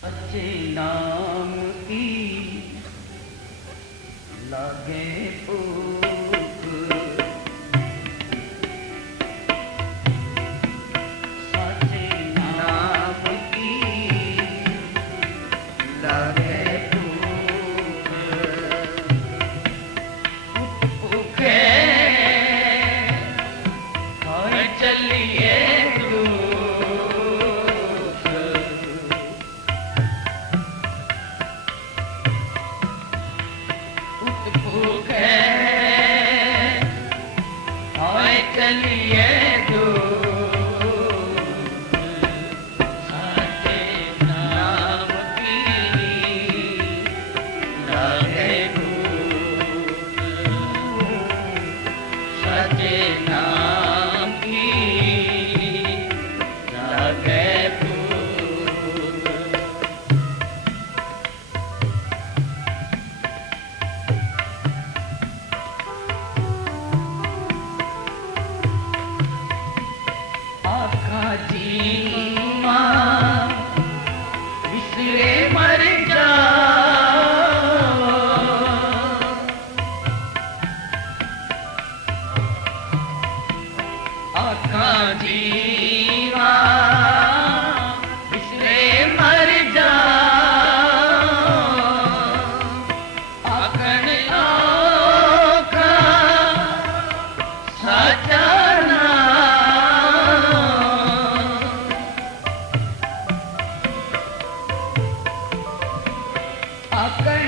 सच्चे नाम की। लागे भूख सचे ಕಾಕ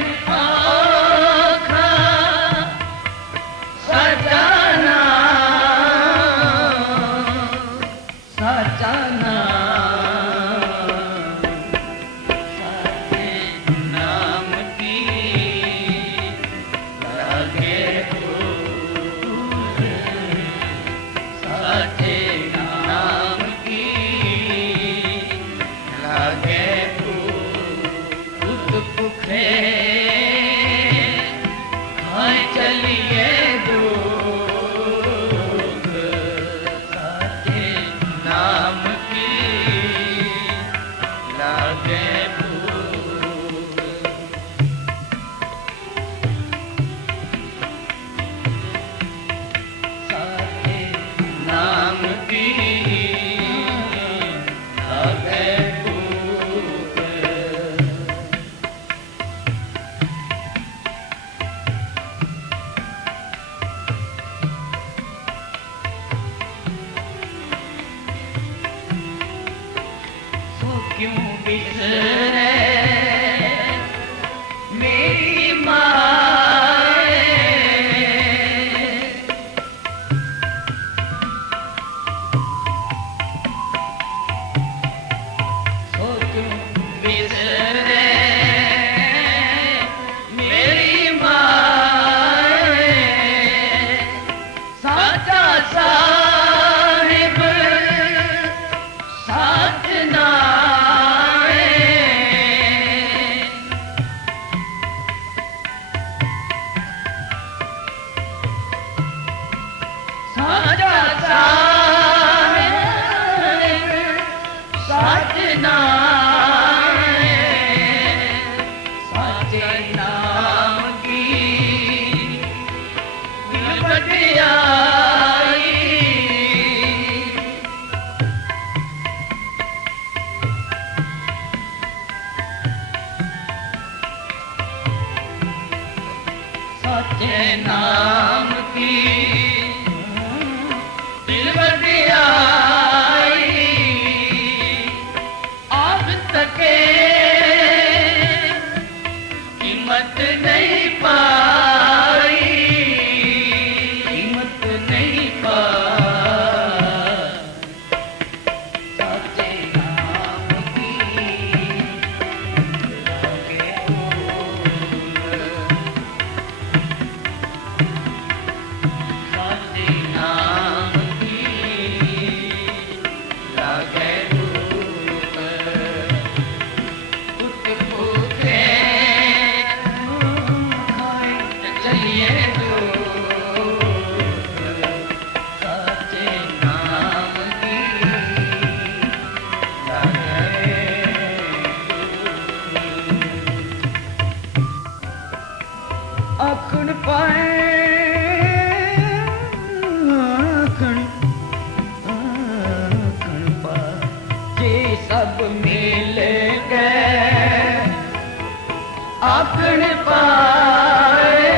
अपने पाए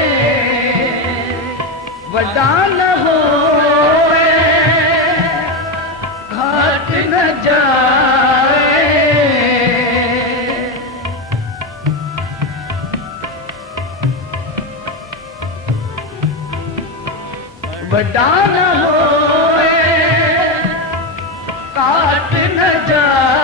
वॾा हो घाट न जाए। वॾा न हो घाट न जाए।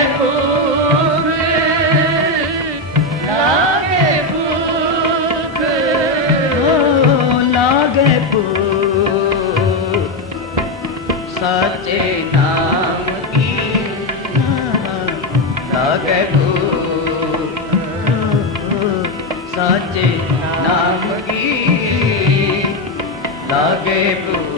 ਲਾਗੇ ਭੂਪ।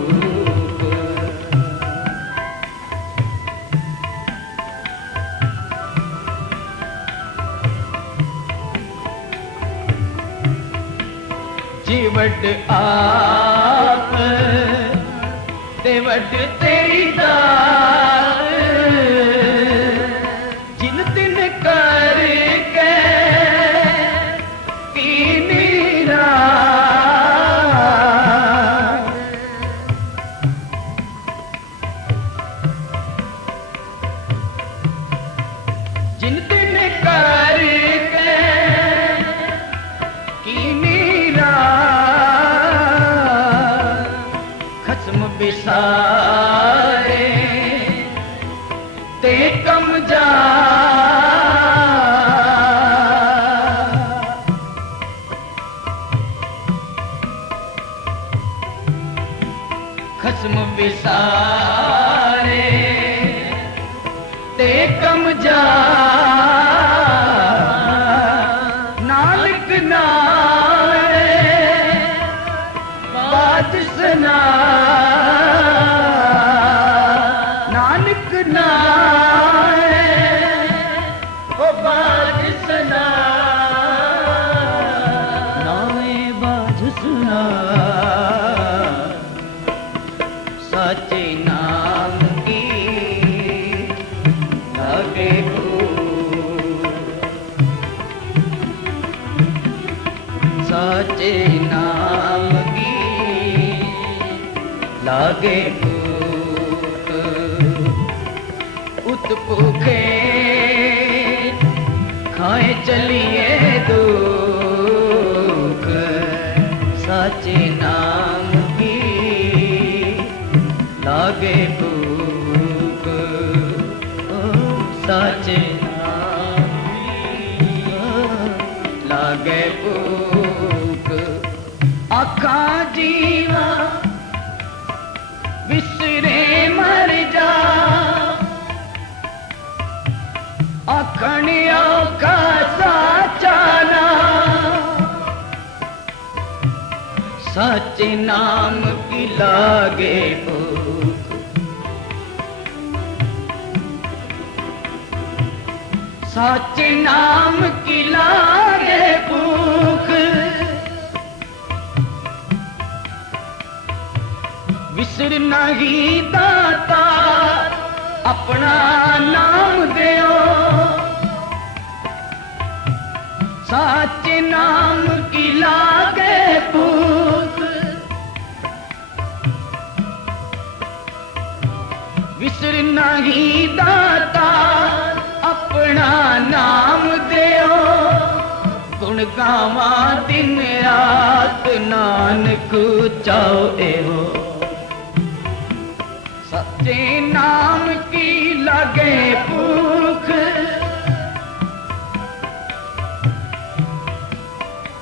ਆਪ ਤੇ ਵੱਡ ਤੇਰੀ ਦਾ लागे भूखे खाए चलिए दुख। साचे नाम की लागे भूख साचे लागे भूख आखा जीवा विसरे मर जा। अखणियों का साचाना सच नाम की लागे भूख। सच नाम की लागे भूख। विसर नहीं दाता अपना नाम दियो सच नाम की लागे भूख विसर नहीं दाता अपना नाम दियो गुण गावा दिन रात नानक चाओ एहो सच्चे नाम की लगे भूख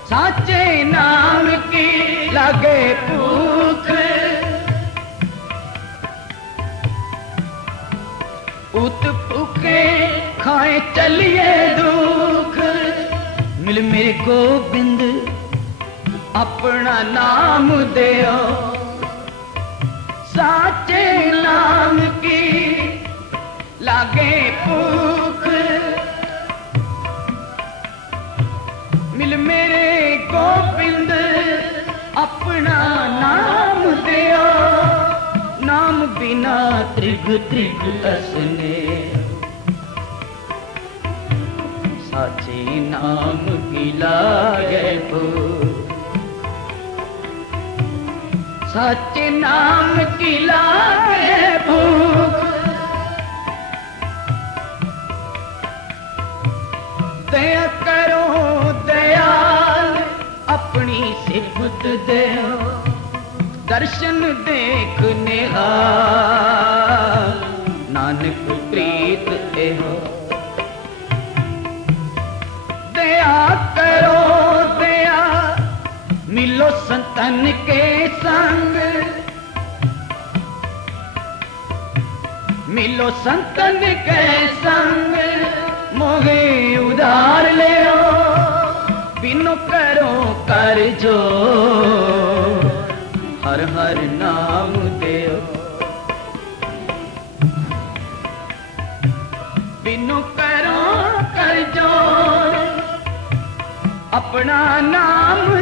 साचे नाम की लगे भूख उत भूखे खाए चलिए दुख। मिल मेरे गोबिंद अपना नाम दियो। साचे नाम की लागे भूख मिल मेरे गोविंद, अपना नाम दियो। नाम बिना त्रिग त्रिग असने। साचे नाम की लागे भूख सच नाम की लागे भूख। दया करो, दयाल, अपनी सिफत दे दर्शन देखने नानक प्रीत मिलो संतन के संग। मिलो संतन के संग। मोहे उधार ले बिनो करो कर जो हर हर नाम देओ। बिनु करो कर जो अपना नाम